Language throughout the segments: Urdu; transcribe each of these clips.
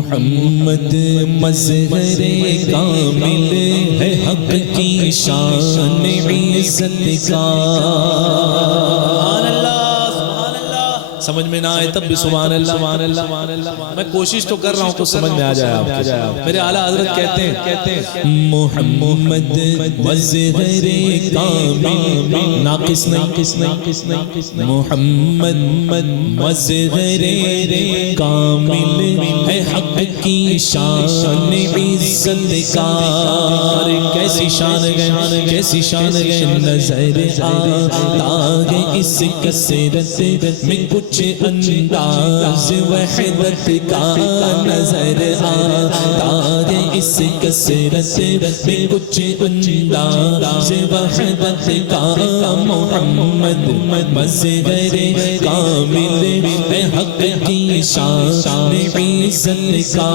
محمد مظہر کامل ہے حق کی شان عزت کا۔ سمجھ میں نہ آئے تب بھی سبحان اللہ، میں کوشش تو کر رہا ہوں تو سمجھ میں آ جائے آپ۔ میرے اعلیٰ حضرت کہتے ہیں محمد مظہر کامل، ناقص نہیں، محمد مظہر کامل ہے حق کی شان عزت کا۔ کیسی شان گئے، کیسی شان گئے، نظر آتا ہے اس کثرت میں کچھ انداز وحدت کا، نظر آتا ہے اس کثرت میں کچھ انداز وحدت کا۔ محمد مظہر کامل ہے حق کی شان عزت کا۔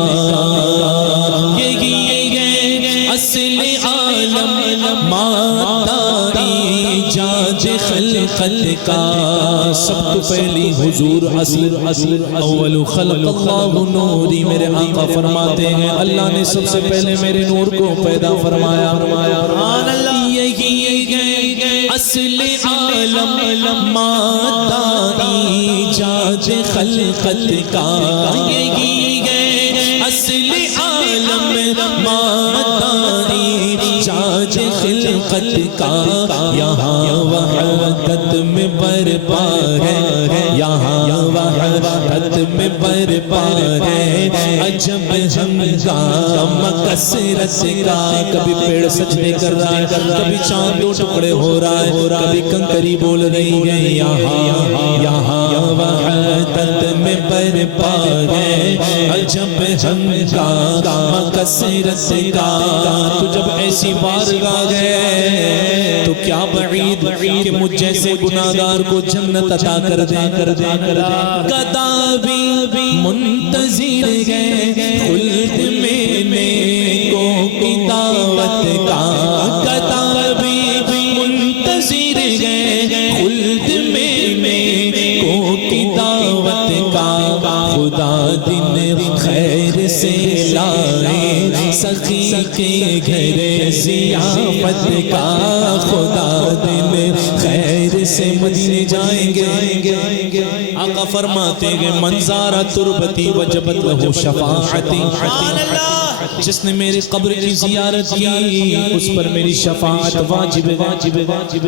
یہی ہے اصل عالم ماتا ایجاد خلقت کا۔ سب تو پہلی حضور اصل اول خلق اللہ نوری، میرے آقا فرماتے ہیں اللہ نے سب سے پہلے میرے نور کو پیدا فرمایا۔ یہی ہے اصل عالم ماتا ایجاد خلقت کا۔ یہی ہے اصل عالم ماتا ایجاد خلقت کا۔ یہاں وحدت میں برپا ہے، یہاں وحدت میں برپا ہے، عجب ہنگام کثرت کا۔ کبھی پیڑ سجدے کر رہا ہے، کبھی چاند دو ٹکڑے ہو رہا ہے، کبھی کنکری بول رہی ہے۔ یہاں وحدت میں برپا ہے، عجب ہنگام کثرت کا۔ تو جب ایسی بارگاہ ہے تو کیا بعید کہ مجھ جیسے گناہگار کو جنت عطا کر دے۔ گدا بھی منتظر ہے خلد میں نیکوں کی دعوت کا۔ گدا بھی منتظر ہے خلد میں نیکوں کی دعوت کا۔ خدا دن خیر سے لائے سخی کے گھر ضیافت کا۔ خدا دن خیر سے مدینے جائیں گے، آقا فرماتے ہیں منظارہ تربتی وجبت لہو شفاعتی۔ جس نے میرے قبر کی زیارت کی اس پر میری شفاعت واجب ہے۔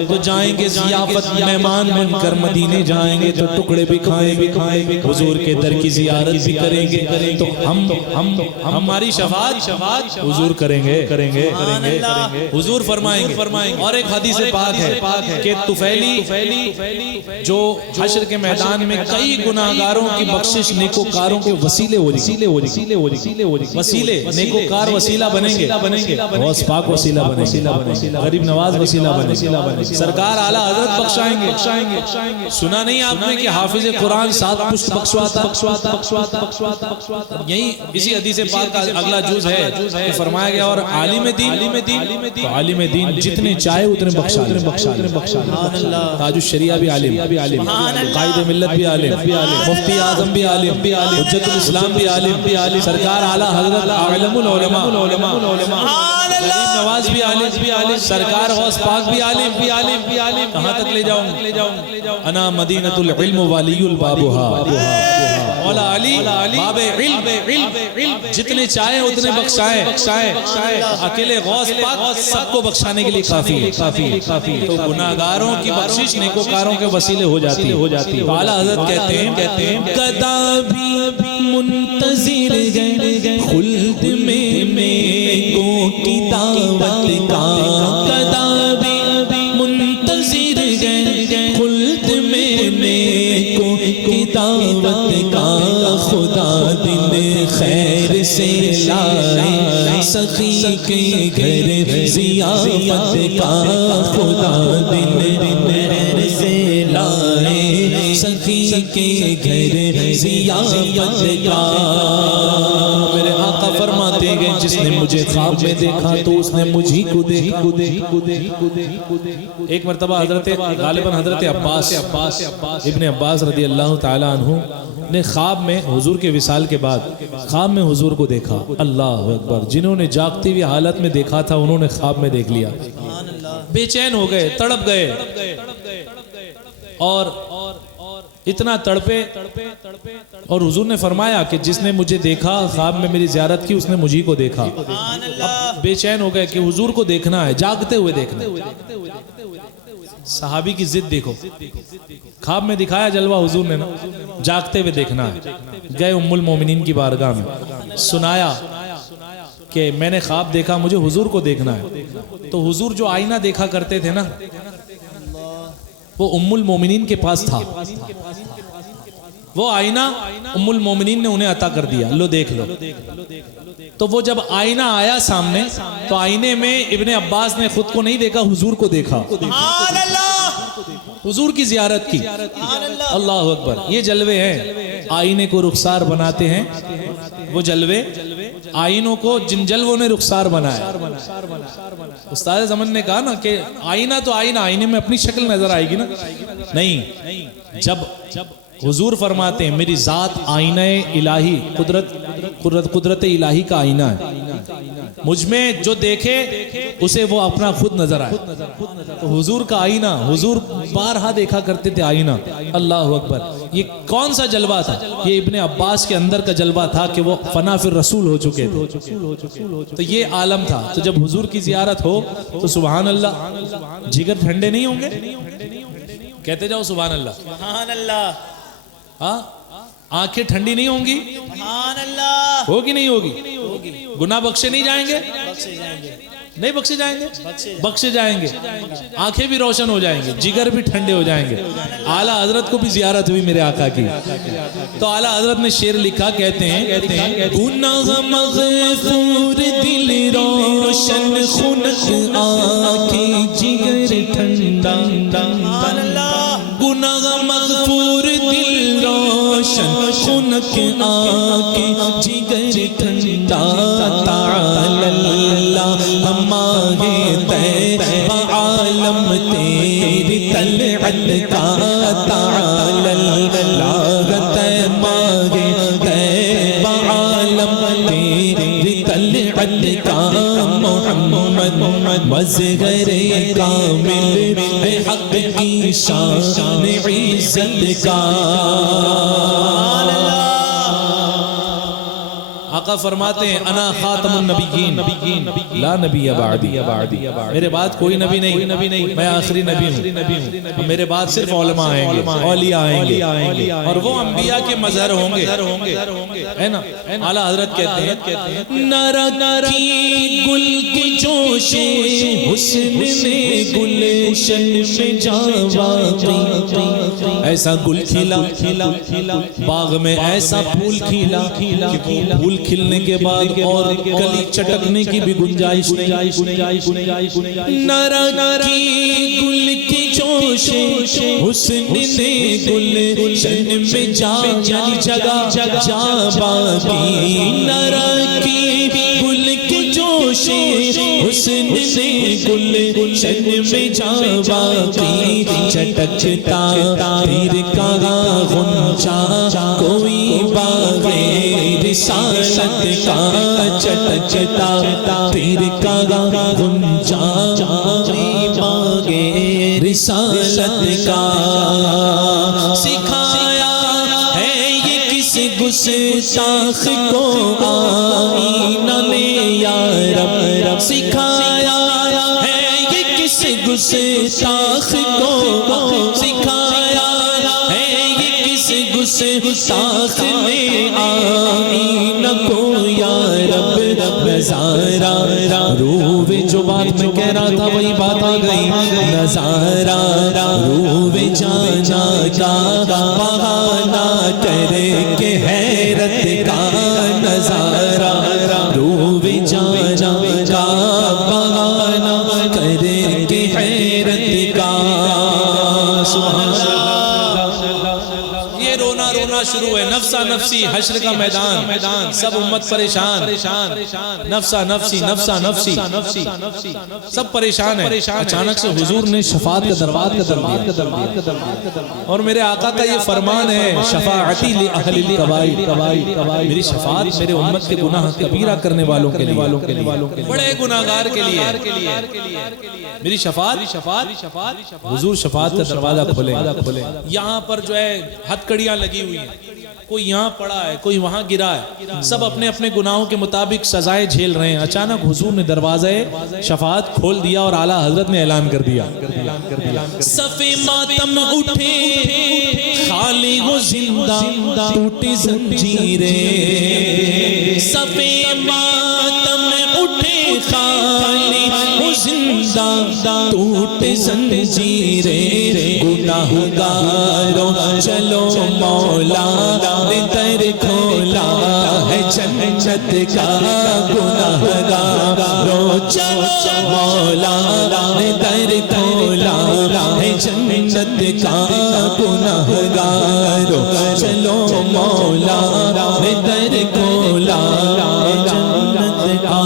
تو جائیں گے ضیافت، مہمان بن کر مدینے جائیں گے تو ٹکڑے بھی کھائیں گے، حضور کے در کی زیارت بھی کریں گے، تو ہماری شفاعت حضور کریں گے۔ حضور فرمائیں گے۔ اور ایک حدیث پاک ہے کہ طفیلی جو حشر کے میدان میں کئی گناہگاروں کی بخشش نیکوکاروں کے وسیلے ہو جائیں، وسیلے نیکوکار وسیلہ بنیں گے، غوث پاک وسیلہ بنیں گے، غریب نواز وسیلہ بنیں گے، سرکار اعلیٰ حضرت بخشائیں گے۔ سنا نہیں آپ نے کہ حافظ قرآن 7 پشت بخشواتا؟ یہی اسی حدیث پاک کا اگلا جز ہے کہ فرمایا گیا اور عالم دین جتنے چاہے اتنے بخشا لے۔ تاج الشریعہ بھی عالم، قائد ملت بھی عالم، مفتی اعظم بھی عالم، حجت الاسلام بھی عالم، سرکار اعلیٰ حضرت اعلم العلماء، غریب نواز بھی عالم، سرکار غوث پاک بھی عالم۔ کہاں تک لے جاؤں؟ انا مدینۃ العلم والی البابها، مولا علی باب علم، جتنے چاہے اتنے بخشائے، اکیلے غوث پاک سب کو بخشانے کے لیے کافی۔ تو گناہگاروں کی بخشش نیکوکاروں کے وسیلے ہو جاتی ہے۔ اعلیٰ حضرت کہتے ہیں گدا بھی منتظر ہے خلد میں نیکوں کی دعوت کا۔ گدا بھی منتظر ہے خلد میں نیکوں کی دعوت کا۔ خدا دن خیر سے لائے سخی کے گھر ضیافت کا۔ خدا دن خیر سے لائے سخی کے گھر ضیافت کا۔ میرے آقا فرماتے ہیں جس نے مجھے خواب میں دیکھا تو اس نے مجھی کو دیکھا۔ ایک مرتبہ غالباً حضرت عباس ابن عباس رضی اللہ تعالی عنہ نے خواب میں حضور کے وصال کے بعد خواب میں حضور کو دیکھا۔ اللہ اکبر، جنہوں نے جاگتی ہوئی حالت میں دیکھا تھا انہوں نے خواب میں دیکھ لیا، بے چین ہو گئے، تڑپ گئے، اور اتنا تڑپے، اور حضور نے فرمایا کہ جس نے مجھے دیکھا خواب میں میری زیارت کی اس نے مجھی کو دیکھا۔ اب بے چین ہو گئے کہ حضور کو دیکھنا ہے، جاگتے ہوئے دیکھنا ہے۔ صحابی کی ضد دیکھو، خواب میں دکھایا جلوہ حضور نے نا، جاگتے ہوئے دیکھنا ہے۔ گئے ام المومنین کی بارگاہ میں، سنایا کہ میں نے خواب دیکھا، مجھے حضور کو دیکھنا ہے۔ تو حضور جو آئینہ دیکھا کرتے تھے نا، وہ ام المومنین کے پاس تھا، وہ آئینہ ام المومنین نے انہیں عطا کر دیا، لو دیکھ لو۔ تو وہ جب آئینہ آیا سامنے تو آئینے میں ابن عباس نے خود کو نہیں دیکھا، حضور کو دیکھا، حضور کی زیارت کی۔ اللہ اکبر، یہ جلوے ہیں، آئینے کو رخسار بناتے ہیں وہ جلوے، آئینوں کو جن جلووں نے رخسار بنایا۔ استاد زمان نے کہا نا کہ آئینہ تو آئینہ، آئینے میں اپنی شکل نظر آئے گی نا، نہیں، جب حضور فرماتے ہیں میری ذات آئینہ الہی، قدرت الہی کا آئینہ ہے، مجھ میں جو دیکھے اسے وہ اپنا خود نظر آئے۔ تو حضور کا آئینہ، حضور بارہا دیکھا کرتے تھے آئینہ۔ اللہ اکبر، یہ کون سا جلوہ تھا؟ یہ ابن عباس کے اندر کا جلوہ تھا کہ وہ فنا فی الرسول ہو چکے تھے، تو یہ عالم تھا۔ تو جب حضور کی زیارت ہو تو سبحان اللہ، جگر ٹھنڈے نہیں ہوں گے؟ کہتے جاؤ سبحان اللہ، سبحان اللہ، ہاں، آنکھیں ٹھنڈی نہیں ہوں گی؟ سبحان اللہ، ہوگی نہیں ہوگی؟ گناہ بخشے نہیں جائیں گے؟ بخشے جائیں گے، نہیں بخشے جائیں گے؟ بخشے جائیں گے، آنکھیں بھی روشن ہو جائیں گے، جگر بھی ٹھنڈے ہو جائیں گے۔ اعلیٰ حضرت کو بھی زیارت ہوئی میرے آقا کی، تو اعلیٰ حضرت نے شعر لکھا، کہتے ہیں گناہ مغفور دل روشن، خنک آنکھیں جگر ٹھنڈا، گناہ مغفور دل روشن، خنک آنکھیں جگر ٹھنڈا، تعالی اللہ ہمارے طیبہ عالم تیری طلعت کا، تعالی اللہ ہمارے طیبہ عالم تیری طلعت کا، محمد مظہر کامل حق کی شان عزت کا۔ آقا فرماتے ہیں انا خاتم النبیین لا نبی بعدی، میرے بعد کوئی نبی نہیں، میں آخری نبی ہوں، میرے بعد صرف علماء آئیں گے، اولیاء آئیں گے، اور وہ انبیاء کے مظہر ہوں گے، ہے نا؟ اعلیٰ حضرت کہتے ہیں نہ رکھی گل کی جوش حسن نے گلشن میں جاوا، ایسا گل کھلا باغ میں، ایسا پھول کھلا کہ پھول کھلنے کے بعد اور کلی چٹکنے کی بھی گنجائش نہیں۔ نہ رکھی گل کی جوش حسن نے گلشن میں یعنی جگہ جا باقی، نہ رکھی گل کی جوش حسن نے گلشن میں جا باقی، چٹکتا پھر کہاں غنچہ کوئی باغ رسالت کا، چٹکتا پھر کہاں غنچہ کوئی باغ رسالت کا، سکھایا ہے یہ کس گستاخ کو آئینہ نے یا رب، سکھایا ہے یہ کس گستاخ کو، سکھایا ہے یہ کس گستاخ نے آئینہ کو یا رب، نظارہ روے، جو بات میں کہہ رہا تھا وہی بات آ گئی، نظارہ روے جانا کا بہانہ کرے کہ حیرت کا، نظارہ روے جانا کا بہانہ کرے کہ حیرت کا۔ سبحان اللہ، یہ رونا شروع ہے نا، نفسا نفسی حشر کا میدان سب امت پریشان نفسا نفسی نفسا نفسی سب پریشان ہیں. اچانک سے حضور نے شفاعت کا دروازہ اور میرے آقا کا یہ فرمان ہے شفاعتی لأہل الکبائر میری شفاعت میرے امت کے گناہ کبیرہ کرنے والوں کے لیے بڑے گناہگار کے لیے میری شفاعت حضور شفاعت کا دروازہ کھولے. یہاں پر جو ہے ہتھ کڑیاں لگی ہوئی ہیں کوئی یہاں پڑا ہے کوئی وہاں گرا ہے سب اپنے اپنے گناہوں کے مطابق سزائیں جھیل رہے ہیں. اچانک حضور نے دروازہ شفاعت کھول دیا اور اعلیٰ حضرت نے اعلان کر دیا صفِ ماتم اٹھے خالی و زندہ ٹوٹی زنجیریں صفِ ماتم اٹھے خالی و زندہ ٹوٹے زنجیریں گناہگاروں چلو مولا نے در کھولا ہے جنت کا گناہگاروں چلو مولا نے در کھولا ہے جنت کا گناہگاروں چلو مولا نے در کھولا جنت کا.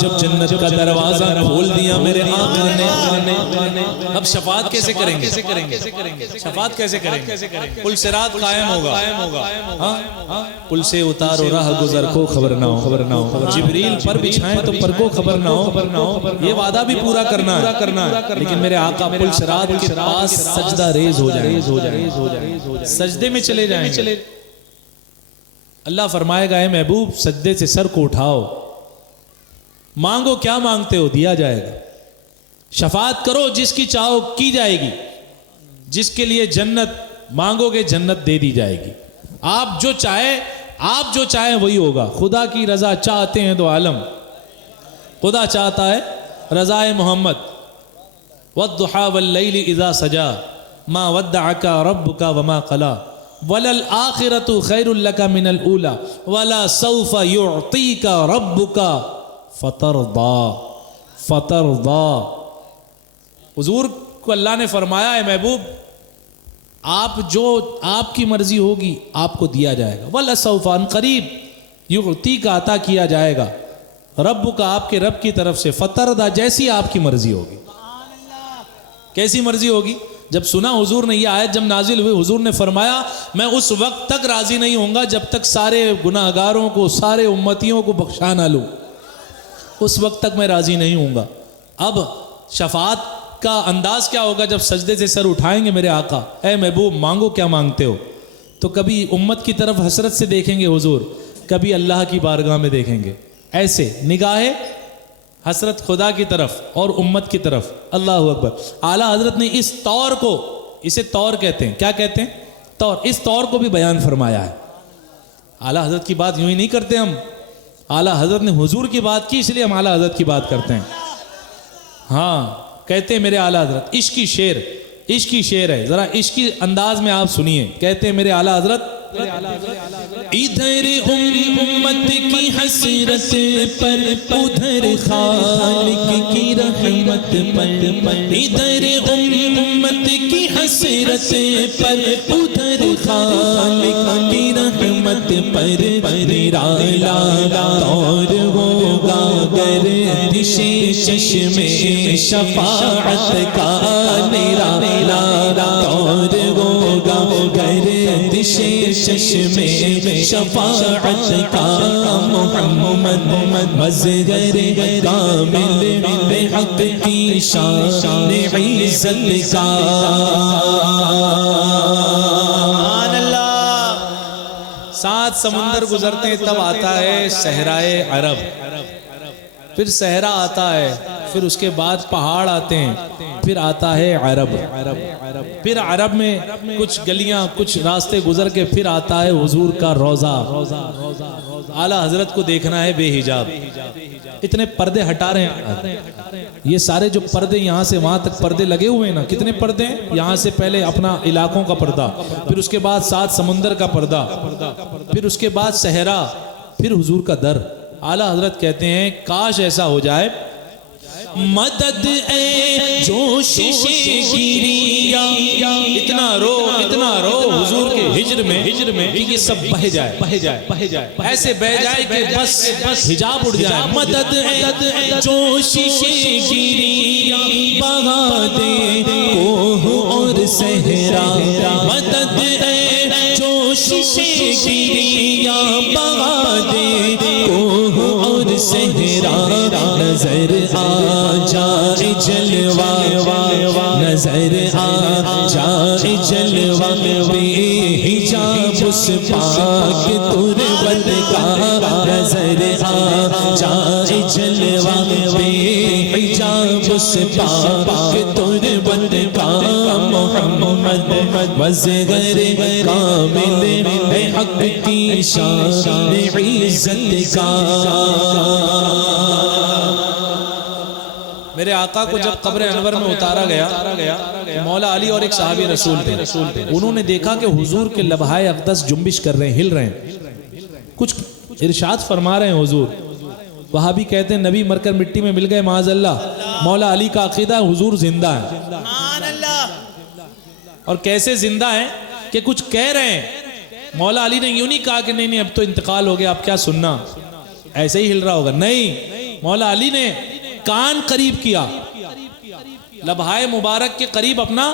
جب جنت کا دروازہ کھول دیا میرے آقا نے اب شفاعت کیسے کریں گے شفاعت کیسے کریں گے پل صراط قائم ہوگا پل سے اتارو راہ گزر کو خبر نہ ہو جبریل پر بچھائیں تو پر کو خبر نہ ہو یہ وعدہ بھی پورا کرنا ہے لیکن میرے آقا پل صراط کے پاس سجدہ ریز ہو جائیں سجدے میں چلے جائیں اللہ فرمائے گا اے محبوب سجدے سے سر کو اٹھاؤ مانگو کیا مانگتے ہو دیا جائے گا شفاعت کرو جس کی چاہو کی جائے گی جس کے لیے جنت مانگو گے جنت دے دی جائے گی آپ جو چاہیں وہی ہوگا. خدا کی رضا چاہتے ہیں تو عالم خدا چاہتا ہے رضا محمد والضحى واللیل اذا سجا ما ودعك ربك وما قلا وللآخرة خیر لك من الاولى ولا سوف يعطيك ربك فترضا. حضور کو اللہ نے فرمایا ہے محبوب آپ کی مرضی ہوگی آپ کو دیا جائے گا وَلَسَوْفَ ان قریب یعطی کا عطا کیا جائے گا رب کا آپ کے رب کی طرف سے فترضا جیسی آپ کی مرضی ہوگی. کیسی مرضی ہوگی؟ جب سنا حضور نے یہ آیت جب نازل ہوئی حضور نے فرمایا میں اس وقت تک راضی نہیں ہوں گا جب تک سارے گناہگاروں کو سارے امتیوں کو بخشا نہ لوں اس وقت تک میں راضی نہیں ہوں گا. اب شفاعت کا انداز کیا ہوگا جب سجدے سے سر اٹھائیں گے میرے آقا اے محبوب مانگو کیا مانگتے ہو تو کبھی امت کی طرف حسرت سے دیکھیں گے حضور کبھی اللہ کی بارگاہ میں دیکھیں گے ایسے نگاہ حسرت خدا کی طرف اور امت کی طرف. اللہ اکبر. اعلیٰ حضرت نے اس طور کو اسے طور کہتے ہیں کیا کہتے ہیں طور اس طور کو بھی بیان فرمایا ہے. اعلیٰ حضرت کی بات یوں ہی نہیں کرتے ہم اعلیٰ حضرت نے حضور کی بات کی اس لیے ہم اعلیٰ حضرت کی بات کرتے ہیں. ہاں کہتے ہیں میرے اعلیٰ حضرت عشقی شعر ہے ذرا عشقی انداز میں آپ سنیے. کہتے ہیں میرے اعلیٰ حضرت ادھر امت کی حسرت پر ادھر خالق کی رحمت پر ادھر امت کی حسرت پر ادھر خالق کی رحمت پر نرالا طور ہوگا گردش چشم شفاعت کا نرالا طور ہوگا گردش چشم شفاعت کا محمد مظہر کامل بحق کی شان عزت کا. سات سمندر گزرتے ہیں تب آتا ہے صحرائے عرب پھر صحرا آتا ہے پھر اس کے بعد پہاڑ آتے ہیں پھر آتا ہے عرب پھر عرب میں کچھ گلیاں کچھ راستے گزر کے پھر آتا ہے حضور کا روضہ. اعلیٰ حضرت کو دیکھنا ہے بے حجاب. اتنے پردے ہٹا رہے ہیں یہ سارے جو پردے یہاں سے وہاں تک پردے لگے ہوئے ہیں نا کتنے پردے ہیں یہاں سے پہلے اپنا علاقوں کا پردہ پھر اس کے بعد سات سمندر کا پردہ پھر اس کے بعد صحرا پھر حضور کا در. اعلیٰ حضرت کہتے ہیں کاش ایسا ہو جائے مدد اے جوش گیریا، اتنا رو حضور کے ہجر میں کہ یہ سب بہہ جائے ایسے بہ جائے کہ بس حجاب اڑ جائے۔ مدد اے جوش گیریا بہا دے کوہ اور صحرا، مدد اے جوش گیریا بہا دے کوہ اور صحرا، نظر آ جائے جلوہ، نظر آ جائے جلوہ بے حجاب اس پاک تربت کا، نظر آ جائے جلوہ بے حجاب اس پاک تربت کا، محمد مظہر کامل ہے حق کی شان عزت کا۔ میرے آقا کو جب قبر انور میں اتارا گیا، مولا علی اور ایک صحابی رسول تھے، انہوں نے دیکھا کہ حضور کے لبہائے اقدس جنبش کر رہے ہیں، ہل رہے ہیں، کچھ ارشاد فرما رہے ہیں حضور۔ وہابی کہتے ہیں نبی مر کر مٹی میں مل گئے معاذ اللہ، مولا علی کا عقیدہ حضور زندہ ہے۔ سبحان اللہ۔ اور کیسے زندہ ہے کہ کچھ کہہ رہے ہیں، مولا علی نے یوں نہیں کہا کہ نہیں اب تو انتقال ہو گیا اب کیا سننا، ایسے ہی ہل رہا ہوگا، نہیں، مولا علی نے کان قریب کیا، لبہائے مبارک کے قریب اپنا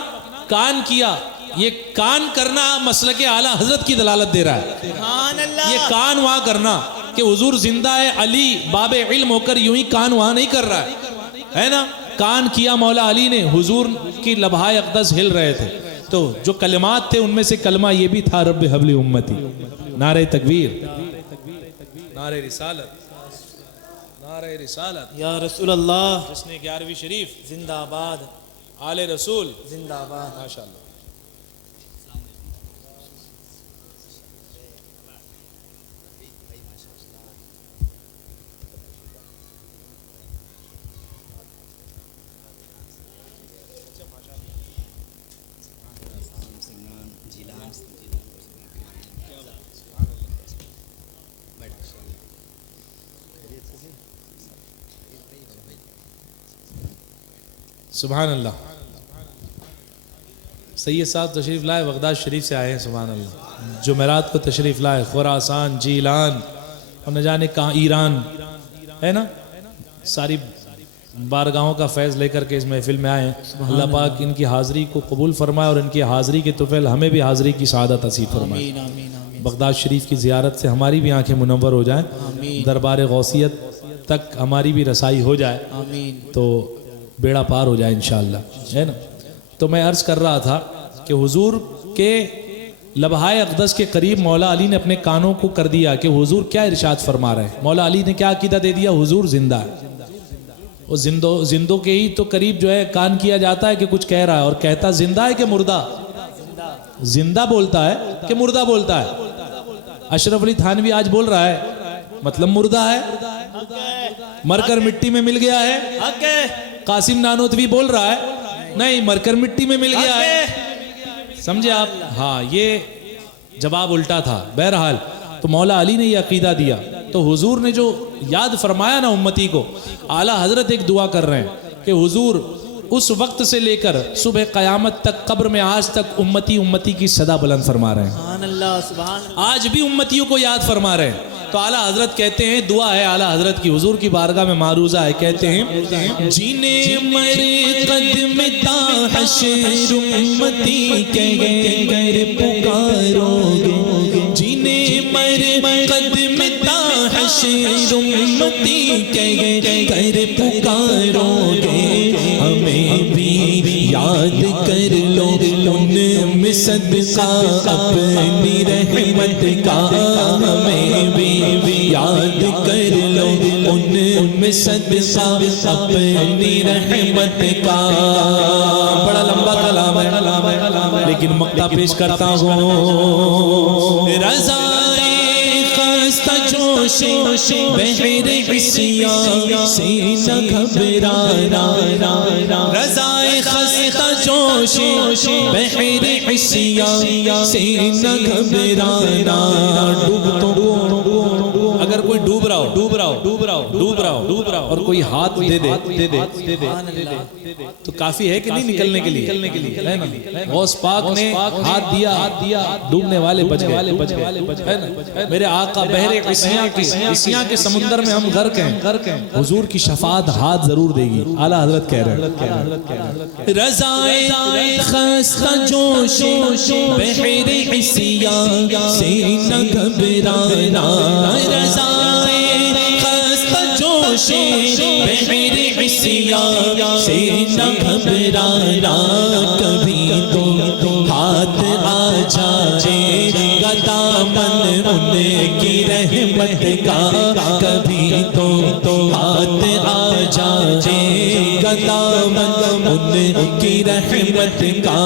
کان کیا۔ یہ کان کرنا مسلک اعلیٰ حضرت کی دلالت دے رہا ہے، سبحان اللہ۔ یہ کان وہاں کرنا کہ حضور زندہ ہے، علی باب علم ہو کر یوں ہی کان وہاں نہیں کر رہا ہے نا، کان کیا مولا علی نے، حضور کی لبہائے اقدس ہل رہے تھے۔ تو جو کلمات تھے ان میں سے کلمہ یہ بھی تھا رب حبل امتی، نعرہ تکبیر، نعرہ رسالت، نعرہ رسالت، یا رسول اللہ، جس نے 11ویں شریف، زندہ آباد، آل رسول، زندہ آباد۔ ماشاءاللہ۔ سبحان اللہ۔ سید صاحب تشریف لائے، بغداد شریف سے آئے ہیں، سبحان اللہ، جمعرات کو تشریف لائے، خراسان، جیلان اور نہ جانے کہاں، ایران ہے نا، ساری بارگاہوں کا فیض لے کر کے اس محفل میں آئے ہیں۔ اللہ پاک ان کی حاضری کو قبول فرمائے اور ان کی حاضری کے طفیل ہمیں بھی حاضری کی سعادت نصیب فرمائے۔ آمین آمین آمین۔ بغداد شریف کی زیارت سے ہماری بھی آنکھیں منور ہو جائیں، آمین دربار غوثیت تک ہماری بھی رسائی ہو جائے آمین۔ تو بیڑا پار ہو جائے انشاءاللہ، ہے نا۔ تو میں عرض کر رہا تھا کہ حضور کے لبہائے اقدس کے قریب مولا علی نے اپنے کانوں کو کر دیا کہ حضور کیا ارشاد فرما رہے ہیں۔ مولا علی نے کیا عقیدہ دے دیا، حضور زندہ ہے۔ وہ زندوں کے ہی تو قریب جو ہے کان کیا جاتا ہے کہ کچھ کہہ رہا ہے، اور کہتا زندہ ہے کہ مردہ، زندہ بولتا ہے کہ مردہ بولتا ہے۔ اشرف علی تھانوی آج بول رہا ہے مطلب مردہ ہے، مر کر مٹی میں مل گیا ہے۔ حق ہے، قاسم نانوتوی بول رہا ہے نہیں، مر کر مٹی میں مل گیا ہے، سمجھے آپ؟ ہاں، یہ جواب الٹا تھا۔ بہرحال تو مولا علی نے یہ عقیدہ دیا، تو حضور نے جو یاد فرمایا نا امتی کو، اعلیٰ حضرت ایک دعا کر رہے ہیں کہ حضور اس وقت سے لے کر صبح قیامت تک، قبر میں آج تک امتی امتی کی صدا بلند فرما رہے ہیں، سبحان اللہ سبحان اللہ۔ آج بھی امتیوں کو یاد فرما رہے ہیں۔ تو اعلیٰ حضرت کہتے ہیں، دعا ہے اعلیٰ حضرت کی حضور کی بارگاہ میں معروضہ ہے، کہتے ہیں جینے مر قدم تا حشر امتی کہہ کر پکارو گے، جینے مر قدم تا حشر امتی کہہ کر پکارو گے، ہمیں بھی یاد کر لو ان میں صدقہ اپنی رحمت کا، ہمیں بھی یاد کر لو ان میں صدقہ اپنی رحمت کا۔ بڑا لمبا کلام ہے لیکن مقطع پیش کرتا ہوں۔ رضائے خستہ جوش بحر عصیان سے نہ گھبرانا، رضائے خستہ جوش بحر عصیان سے نہ گھبرانا، ڈوبتوں کو اگر کوئی ڈوب رہا ہو اور کوئی ہاتھ دے دے تو کافی ہے کہ نہیں نکلنے کے لیے ہے نا؟ غوث پاک نے ہاتھ دیا ڈوبنے والے بچ گئے ہے نا؟ میرے آقا بحر عصیاں کے سمندر میں ہم غرق ہیں، حضور کی شفاعت ہاتھ ضرور دے گی، اعلیٰ حضرت کہہ رہے ہیں رضائے خستہ جوش بحر عصیاں سے نہ گھبرانا، رضائے خستہ جوش بحر عصیاں سے نہ گھبرانا، کبھی تو ہاتھ آ جائے گا دامن ان کی رحمت کا، کبھی تو ہاتھ آ جائے گا دامن ان کی رحمت کا،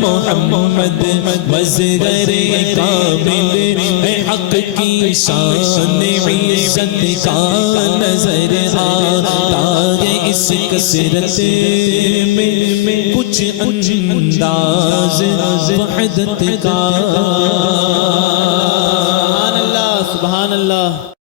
محمد مظہر کامل ہے حق کی شان عزت کا، نظر آتا ہے اس کثرت میں کچھ انداز وحدت کا۔